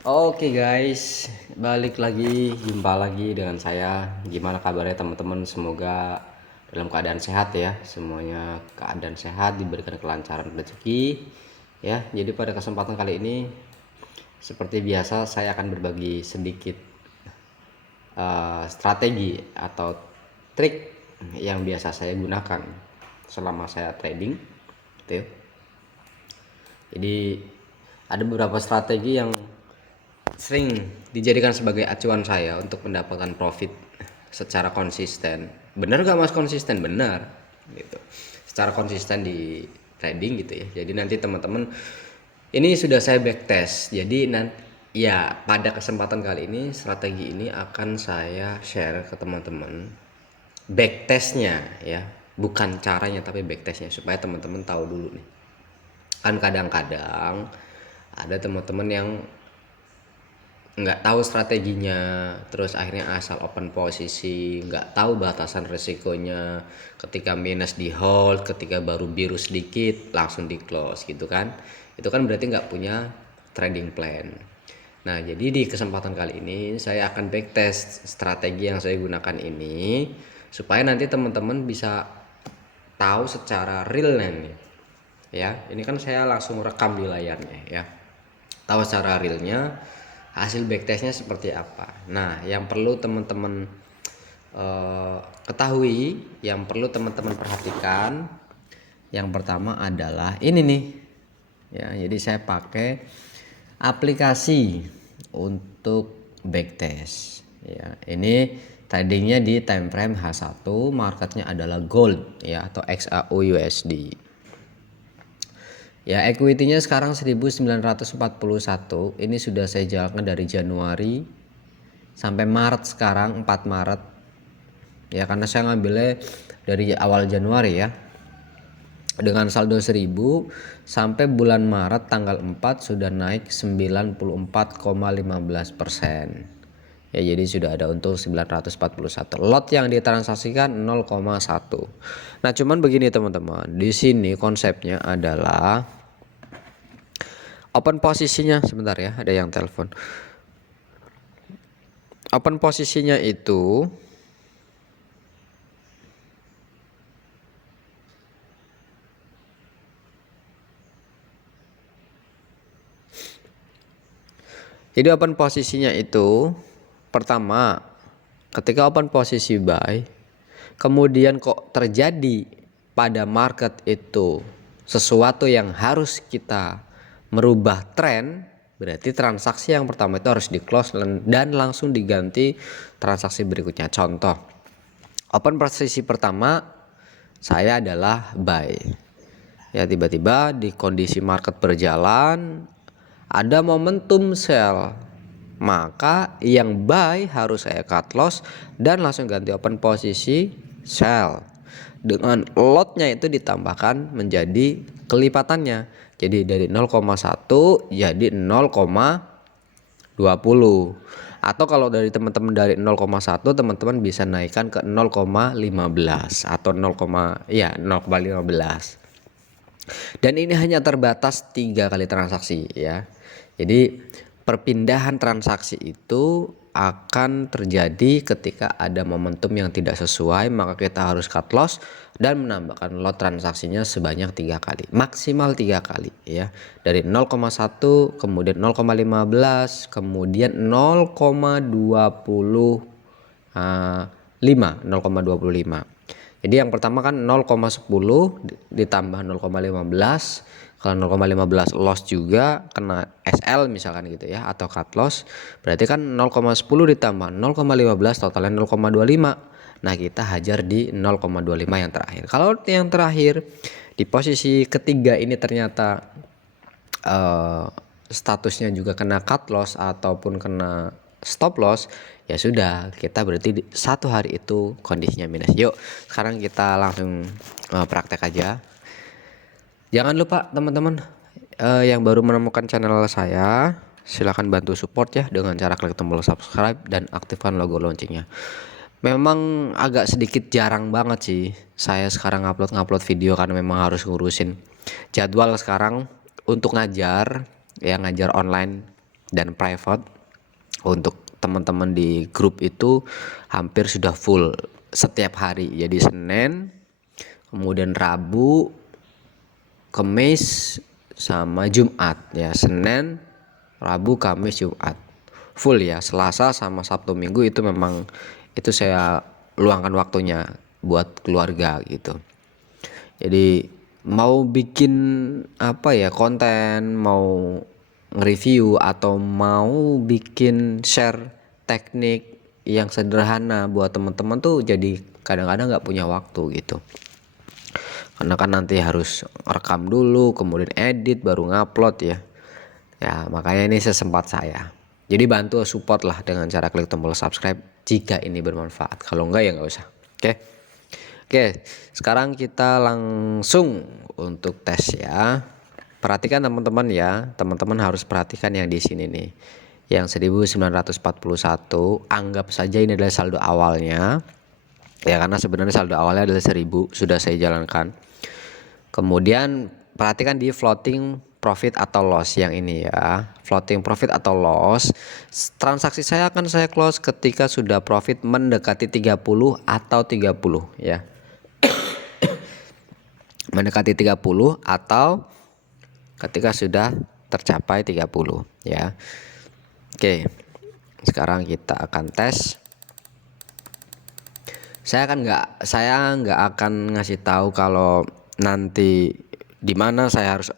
Oke guys, balik lagi, jumpa lagi dengan saya. Gimana kabarnya teman-teman? Semoga dalam keadaan sehat ya. Semuanya keadaan sehat, diberikan kelancaran rezeki. Ya, jadi pada kesempatan kali ini seperti biasa saya akan berbagi sedikit strategi atau trik yang biasa saya gunakan selama saya trading, gitu ya. Jadi ada beberapa strategi yang sering dijadikan sebagai acuan saya untuk mendapatkan profit secara konsisten. Benar gak mas konsisten? Benar gitu. Secara konsisten di trading gitu ya. Jadi nanti teman-teman, ini sudah saya backtest. Jadi nanti ya pada kesempatan kali ini strategi ini akan saya share ke teman-teman backtestnya ya. Bukan caranya tapi backtestnya supaya teman-teman tahu dulu nih. Kan kadang-kadang ada teman-teman yang nggak tahu strateginya, terus akhirnya asal open posisi, nggak tahu batasan resikonya, ketika minus di hold, ketika baru biru sedikit langsung di close gitu kan. Itu kan berarti nggak punya trading plan. Nah jadi di kesempatan kali ini saya akan backtest strategi yang saya gunakan ini supaya nanti teman-teman bisa tahu secara real nih ya. Ini kan saya langsung rekam di layarnya ya, tahu secara realnya hasil backtestnya seperti apa. Nah yang perlu teman-teman ketahui, yang perlu teman-teman perhatikan, yang pertama adalah ini nih ya. Jadi saya pakai aplikasi untuk backtest ya. Ini tradingnya di time frame H1, marketnya adalah gold ya atau XAU USD. Ya, equity-nya sekarang 1941. Ini sudah saya jalankan dari Januari sampai Maret sekarang, 4 Maret. Ya, karena saya ngambilnya dari awal Januari ya. Dengan saldo 1000 sampai bulan Maret tanggal 4 sudah naik 94,15%. Ya, jadi sudah ada untung 941. Lot yang ditransaksikan 0,1. Nah, cuman begini teman-teman. Di sini konsepnya adalah open posisinya, sebentar ya, ada yang telepon. Open posisinya itu jadi open posisinya itu pertama ketika open posisi buy, kemudian kok terjadi pada market itu sesuatu yang harus kita merubah tren, berarti transaksi yang pertama itu harus di close dan langsung diganti transaksi berikutnya. Contoh, open posisi pertama saya adalah buy. Ya, tiba-tiba di kondisi market berjalan ada momentum sell, maka yang buy harus saya cut loss dan langsung ganti open posisi sell. Dengan lotnya itu ditambahkan menjadi kelipatannya. Jadi dari 0,1 jadi 0,20. Atau kalau dari teman-teman dari 0,1 teman-teman bisa naikkan ke 0,15 atau 0,15. Dan ini hanya terbatas 3 kali transaksi ya. Jadi perpindahan transaksi itu akan terjadi ketika ada momentum yang tidak sesuai, maka kita harus cut loss dan menambahkan lot transaksinya sebanyak 3 kali, maksimal 3 kali ya. Dari 0,1 kemudian 0,15 kemudian 0,25. Jadi yang pertama kan 0,10 ditambah 0,15. Kalau 0,15 loss juga kena SL misalkan gitu ya, atau cut loss. Berarti kan 0,10 ditambah 0,15 totalnya 0,25. Nah kita hajar di 0,25 yang terakhir. Kalau yang terakhir di posisi ketiga ini ternyata statusnya juga kena cut loss ataupun kena stop loss, ya sudah, kita berarti satu hari itu kondisinya minus. Yuk sekarang kita langsung praktek aja. Jangan lupa teman-teman yang baru menemukan channel saya, silahkan bantu support ya dengan cara klik tombol subscribe dan aktifkan logo loncengnya. Memang agak sedikit jarang banget sih saya sekarang ngupload video karena memang harus ngurusin jadwal sekarang untuk ngajar ya, ngajar online dan private. Untuk teman-teman di grup itu hampir sudah full setiap hari. Jadi Senin, kemudian Rabu, Kamis sama Jumat ya. Senin, Rabu, Kamis, Jumat full ya. Selasa sama Sabtu Minggu itu memang itu saya luangkan waktunya buat keluarga gitu. Jadi mau bikin apa ya, konten, mau nge-review atau mau bikin share teknik yang sederhana buat teman-teman tuh jadi kadang-kadang nggak punya waktu gitu. Karena kan nanti harus rekam dulu, kemudian edit, baru ngupload ya. Ya makanya ini sesempat saya. Jadi bantu support lah dengan cara klik tombol subscribe jika ini bermanfaat. Kalau enggak ya nggak usah. Oke, sekarang kita langsung untuk tes ya. Perhatikan teman-teman ya, teman-teman harus perhatikan yang di sini nih. Yang 1941, anggap saja ini adalah saldo awalnya. Ya karena sebenarnya saldo awalnya adalah 1000, sudah saya jalankan. Kemudian perhatikan di floating profit atau loss yang ini ya. Floating profit atau loss, transaksi saya akan saya close ketika sudah profit mendekati 30 atau 30 ya. Mendekati 30 atau ketika sudah tercapai 30 ya. Oke. Sekarang kita akan tes. Saya nggak akan ngasih tahu kalau nanti di mana saya harus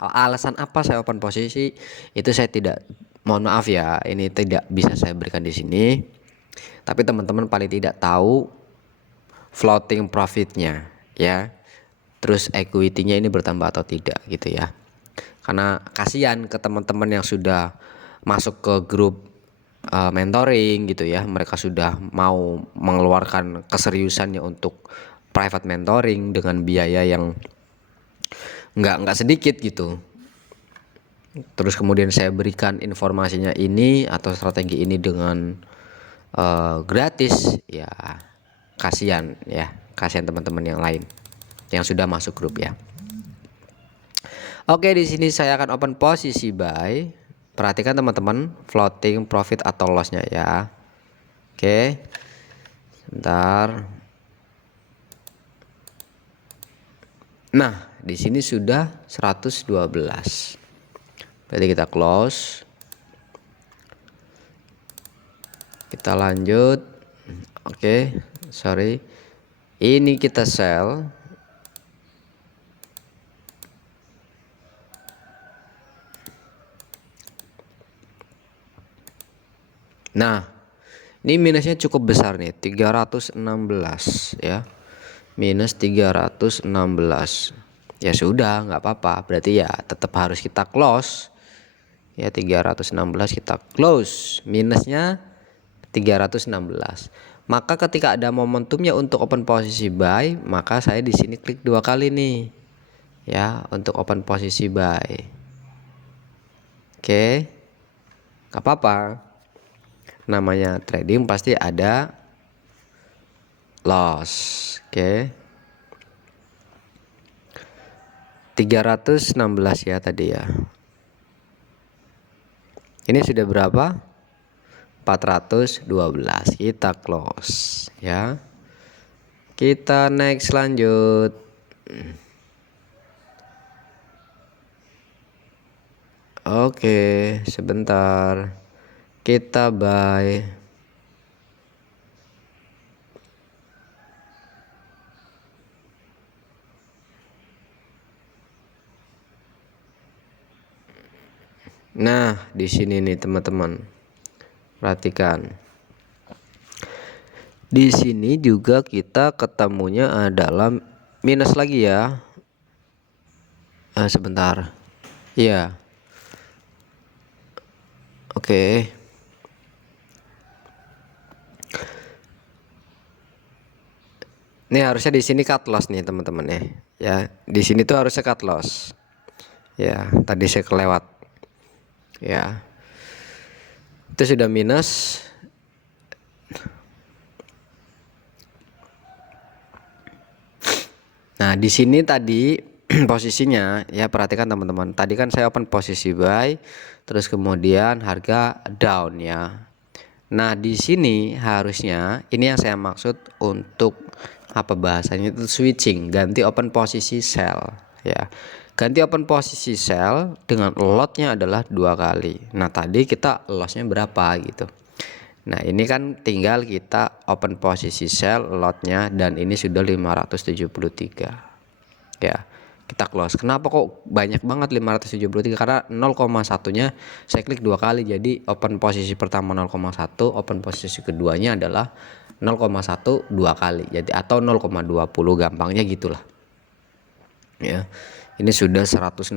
alasan apa saya open posisi, itu saya tidak, mohon maaf ya, ini tidak bisa saya berikan di sini. Tapi teman-teman paling tidak tahu floating profitnya ya. Terus equity-nya ini bertambah atau tidak gitu ya. Karena kasihan ke teman-teman yang sudah masuk ke grup mentoring gitu ya, mereka sudah mau mengeluarkan keseriusannya untuk private mentoring dengan biaya yang nggak sedikit gitu. Terus kemudian saya berikan informasinya ini atau strategi ini dengan gratis ya, kasihan ya, kasihan teman-teman yang lain yang sudah masuk grup ya. Oke, di sini saya akan open posisi buy. Perhatikan teman-teman floating profit atau lossnya ya. Oke, sebentar. Nah, di sini sudah 112. Berarti kita close. Kita lanjut. Oke, sorry. Ini kita sell. Nah, ini minusnya cukup besar nih, 316 ya. Minus 316. Ya sudah, nggak apa-apa. Berarti ya tetap harus kita close. Ya 316 kita close. Minusnya 316. Maka ketika ada momentumnya untuk open posisi buy, maka saya di sini klik 2 kali nih. Ya, untuk open posisi buy. Oke. Nggak apa-apa. Namanya trading pasti ada loss. Oke. 316 ya tadi ya. Ini sudah berapa? 412. Kita close ya. Kita next lanjut. Oke, sebentar. Kita buy. Nah, di sini nih teman-teman. Perhatikan. Di sini juga kita ketemunya adalah minus lagi ya. Sebentar. Iya. Oke. Ini harusnya di sini cut loss nih teman-teman ya. Ya, di sini tuh harusnya cut loss. Ya, tadi saya kelewat. Ya. Itu sudah minus. Nah, di sini tadi posisinya ya, perhatikan teman-teman. Tadi kan saya open posisi buy, terus kemudian harga down ya. Nah, di sini harusnya ini yang saya maksud untuk apa bahasanya itu switching, ganti open posisi sell ya. Ganti open posisi sell dengan lotnya adalah 2 kali. Nah, tadi kita lossnya berapa gitu. Nah, ini kan tinggal kita open posisi sell lotnya, dan ini sudah 573 ya. Kita close. Kenapa kok banyak banget 573? Karena 0,1 nya saya klik 2 kali. Jadi open posisi pertama 0,1, open posisi keduanya adalah 0,1 2 kali. Jadi atau 0,20, gampangnya gitulah. Ya. Ini sudah 162%.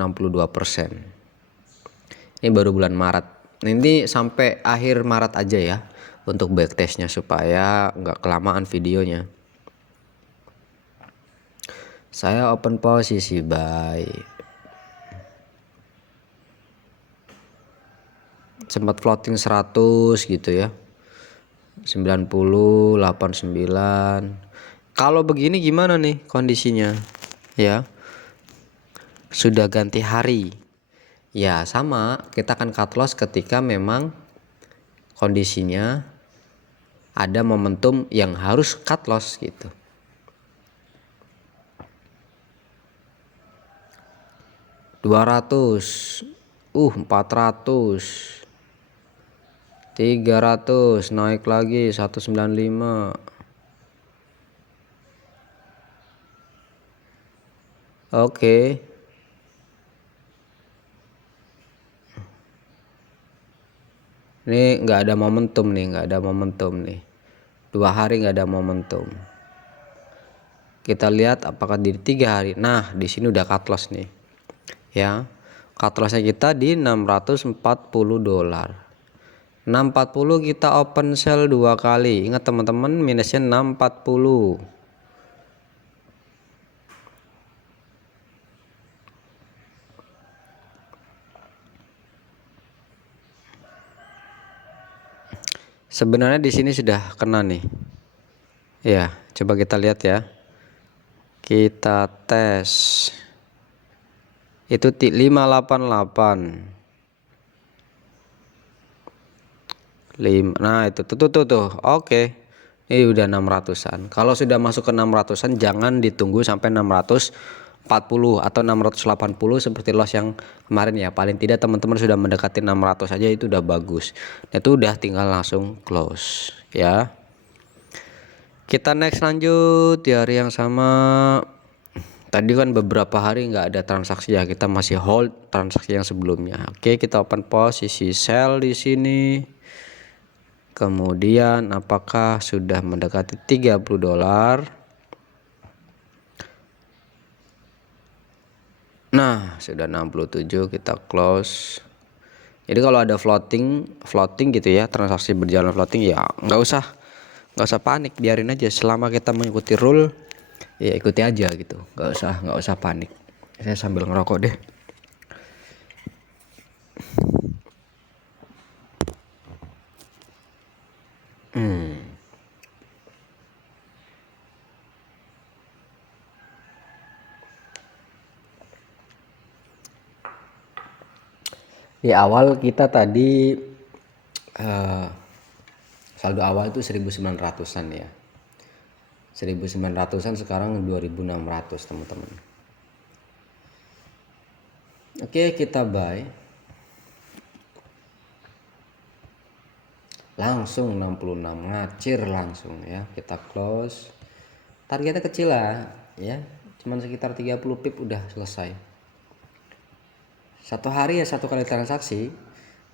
Ini baru bulan Maret. Ini sampai akhir Maret aja ya untuk backtestnya supaya nggak kelamaan videonya. Saya open posisi buy, sempat floating 100 gitu ya, 90, 89. Kalau begini gimana nih kondisinya ya, sudah ganti hari ya, sama kita akan cut loss ketika memang kondisinya ada momentum yang harus cut loss gitu. $200, 400, 300, naik lagi 195. Oke. Ini nggak ada momentum nih, nggak ada momentum nih. 2 hari nggak ada momentum. Kita lihat apakah di 3 hari. Nah, di sini udah cut loss nih. Ya. Cut lossnya kita di $640. 640 kita open sell 2 kali. Ingat teman-teman, minusnya 640. Sebenarnya di sini sudah kena nih. Ya, coba kita lihat ya. Kita tes. Itu 588. Nah, itu tuh. Oke. Ini udah 600-an. Kalau sudah masuk ke 600-an jangan ditunggu sampai 640 atau 680 seperti loss yang kemarin ya. Paling tidak teman-teman sudah mendekati 600 aja itu udah bagus. Itu udah tinggal langsung close ya. Kita next lanjut di hari yang sama. Tadi kan beberapa hari nggak ada transaksi ya, kita masih hold transaksi yang sebelumnya. Oke, kita open posisi sell di sini. Kemudian apakah sudah mendekati $30? Nah, sudah 67, kita close. Jadi kalau ada floating gitu ya, transaksi berjalan floating ya nggak usah panik, biarin aja. Selama kita mengikuti rule ya ikuti aja gitu, nggak usah panik. Saya sambil ngerokok deh. Di awal kita tadi saldo awal itu 1900-an ya, 1900-an, sekarang 2600 teman-teman. Oke, kita buy langsung 66, ngacir langsung ya. Kita close. Targetnya kecil lah ya, cuman sekitar 30 pip udah selesai. Satu hari ya 1 kali transaksi.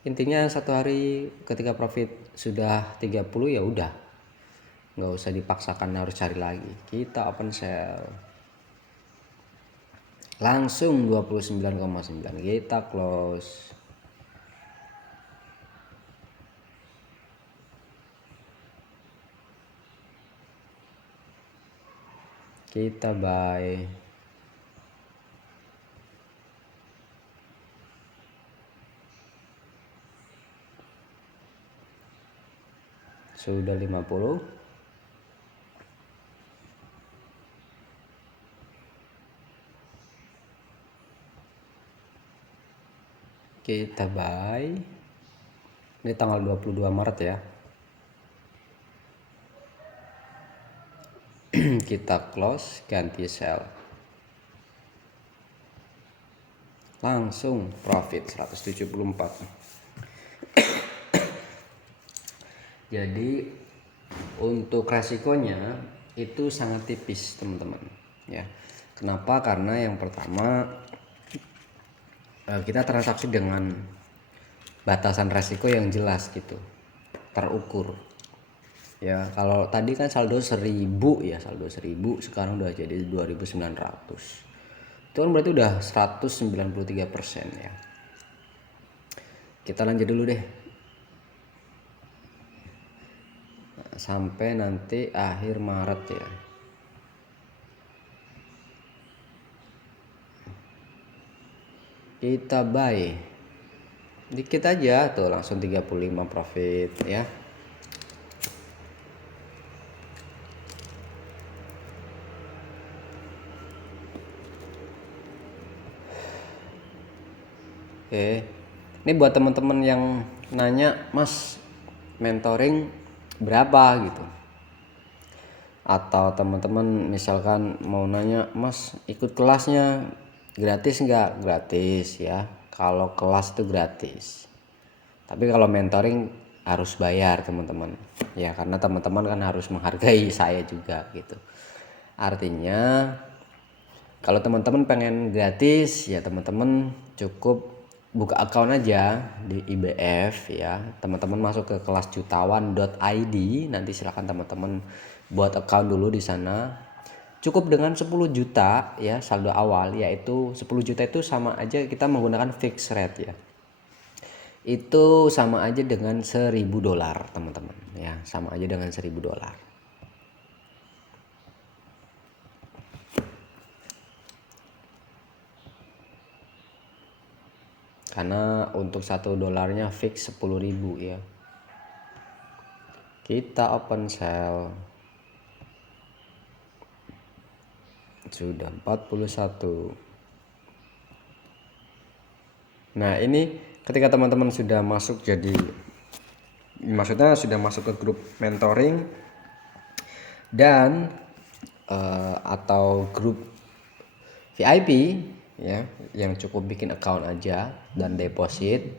Intinya 1 hari ketika profit sudah 30 ya udah, nggak usah dipaksakan harus cari lagi. Kita open sell langsung 29,9, kita close. Kita buy sudah 50. kita buy. Ini tanggal 22 Maret ya. Kita close, ganti sell. Langsung profit 174. Jadi untuk resikonya itu sangat tipis teman-teman ya. Kenapa? Karena yang pertama kita transaksi dengan batasan resiko yang jelas gitu, terukur ya. Kalau tadi kan saldo 1000 ya, saldo 1000, sekarang udah jadi 2900. Itu kan berarti udah 193% ya. Kita lanjut dulu deh sampai nanti akhir Maret ya. Kita buy dikit aja tuh, langsung 35 profit ya. Oke, ini buat teman-teman yang nanya, Mas mentoring berapa gitu, atau teman-teman misalkan mau nanya, Mas ikut kelasnya gratis nggak? Gratis ya, kalau kelas itu gratis. Tapi kalau mentoring harus bayar teman-teman ya, karena teman-teman kan harus menghargai saya juga gitu. Artinya kalau teman-teman pengen gratis ya, teman-teman cukup buka account aja di IBF ya. Teman-teman masuk ke kelasjutawan.id, nanti silakan teman-teman buat account dulu di sana. Cukup dengan 10 juta ya saldo awal, yaitu 10 juta itu sama aja kita menggunakan fixed rate ya. Itu sama aja dengan $1000 teman-teman ya, sama aja dengan $1000. Karena untuk $1 fix 10.000 ya. Kita open sell. Sudah 41. Nah ini ketika teman-teman sudah masuk, jadi maksudnya sudah masuk ke grup mentoring dan atau grup VIP ya, yang cukup bikin account aja dan deposit,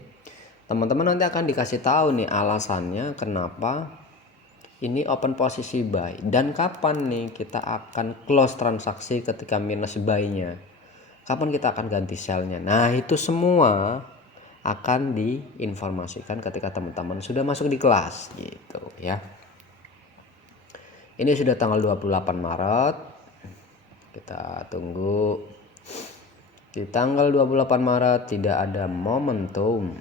teman-teman nanti akan dikasih tahu nih alasannya kenapa ini open posisi buy dan kapan nih kita akan close transaksi ketika minus buy-nya, kapan kita akan ganti sell-nya. Nah itu semua akan diinformasikan ketika teman-teman sudah masuk di kelas gitu ya. Ini sudah tanggal 28 Maret. Kita tunggu. Di tanggal 28 Maret tidak ada momentum.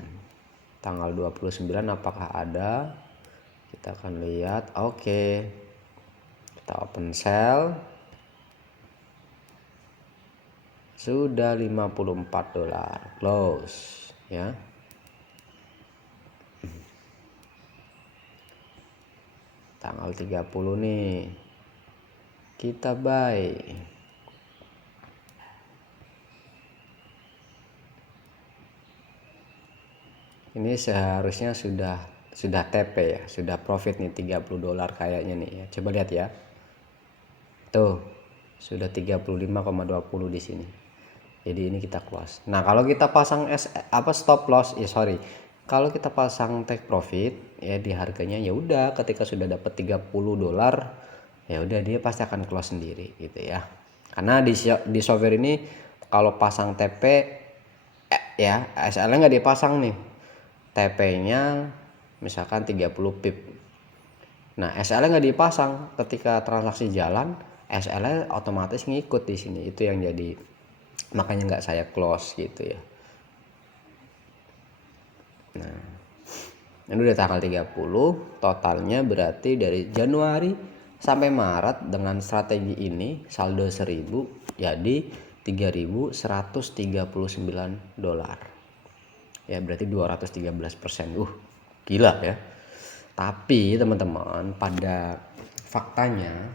Tanggal 29 apakah ada? Kita akan lihat. Oke. Kita open sell. Sudah $54. Close ya. Tanggal 30 nih. Kita buy. Ini seharusnya sudah TP ya, sudah profit nih $30 kayaknya nih ya. Coba lihat ya. Tuh, sudah 35,20 di sini. Jadi ini kita close. Nah, kalau kita pasang stop loss, kalau kita pasang take profit ya di harganya, ya udah ketika sudah dapat $30, ya udah dia pasti akan close sendiri gitu ya. Karena di software ini kalau pasang TP ya, SL-nya nggak dipasang nih. TP-nya misalkan 30 pip. Nah, SL-nya nggak dipasang, ketika transaksi jalan, SL-nya otomatis ngikut di sini. Itu yang jadi makanya nggak saya close gitu ya. Nah, ini udah tanggal 30, totalnya berarti dari Januari sampai Maret dengan strategi ini saldo 1000 jadi $3.139. Ya berarti 213%. Gila ya. Tapi teman-teman, pada faktanya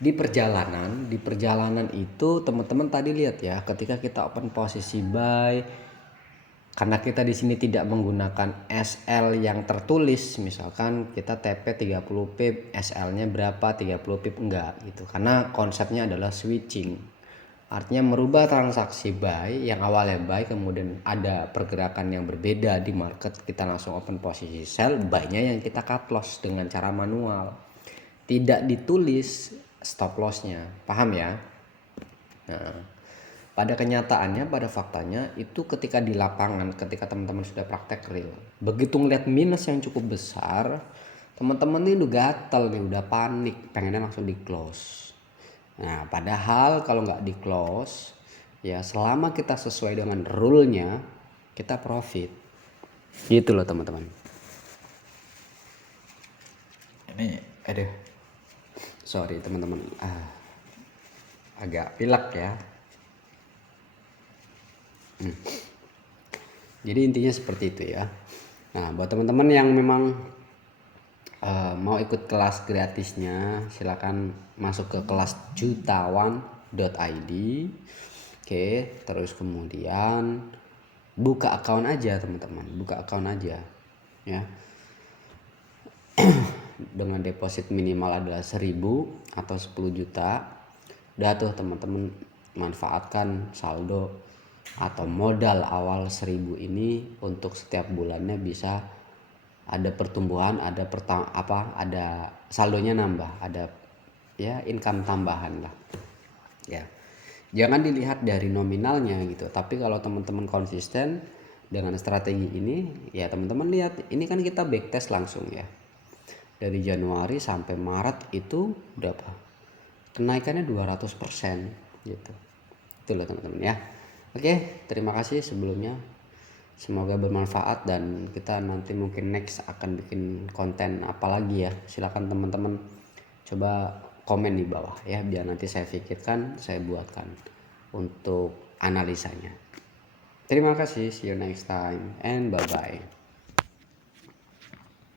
di perjalanan itu teman-teman tadi lihat ya, ketika kita open posisi buy karena kita di sini tidak menggunakan SL yang tertulis, misalkan kita TP 30 pip, SL-nya berapa 30 pip, enggak gitu. Karena konsepnya adalah switching. Artinya merubah transaksi buy yang awalnya buy, kemudian ada pergerakan yang berbeda di market, kita langsung open posisi sell, buy-nya yang kita cut loss dengan cara manual. Tidak ditulis stop loss-nya. Paham ya? Nah, pada kenyataannya, pada faktanya itu ketika di lapangan, ketika teman-teman sudah praktek real, begitu ngeliat minus yang cukup besar, teman-teman ini udah gatel nih, udah panik, pengennya langsung di close. Nah, padahal kalau nggak di close, ya selama kita sesuai dengan rule-nya, kita profit. Gitu loh teman-teman. Ini, aduh, sorry teman-teman, agak pilek ya. Jadi intinya seperti itu ya. Nah, buat teman-teman yang memang mau ikut kelas gratisnya, silakan masuk ke kelas jutawan.id. Oke, terus kemudian buka account aja teman-teman, buka account aja ya. Dengan deposit minimal adalah 1000 atau 10 juta. Udah tuh teman-teman manfaatkan saldo atau modal awal 1000 ini untuk setiap bulannya bisa ada pertumbuhan, ada ada saldonya nambah, ada ya income tambahan lah. Ya. Jangan dilihat dari nominalnya gitu, tapi kalau teman-teman konsisten dengan strategi ini, ya teman-teman lihat, ini kan kita backtest langsung ya. Dari Januari sampai Maret itu berapa? Kenaikannya 200% gitu. Itu loh teman-teman ya. Oke, terima kasih sebelumnya. Semoga bermanfaat dan kita nanti mungkin next akan bikin konten apa lagi ya. Silakan teman-teman coba komen di bawah ya, biar nanti saya pikirkan, saya buatkan untuk analisanya. Terima kasih, see you next time and bye bye.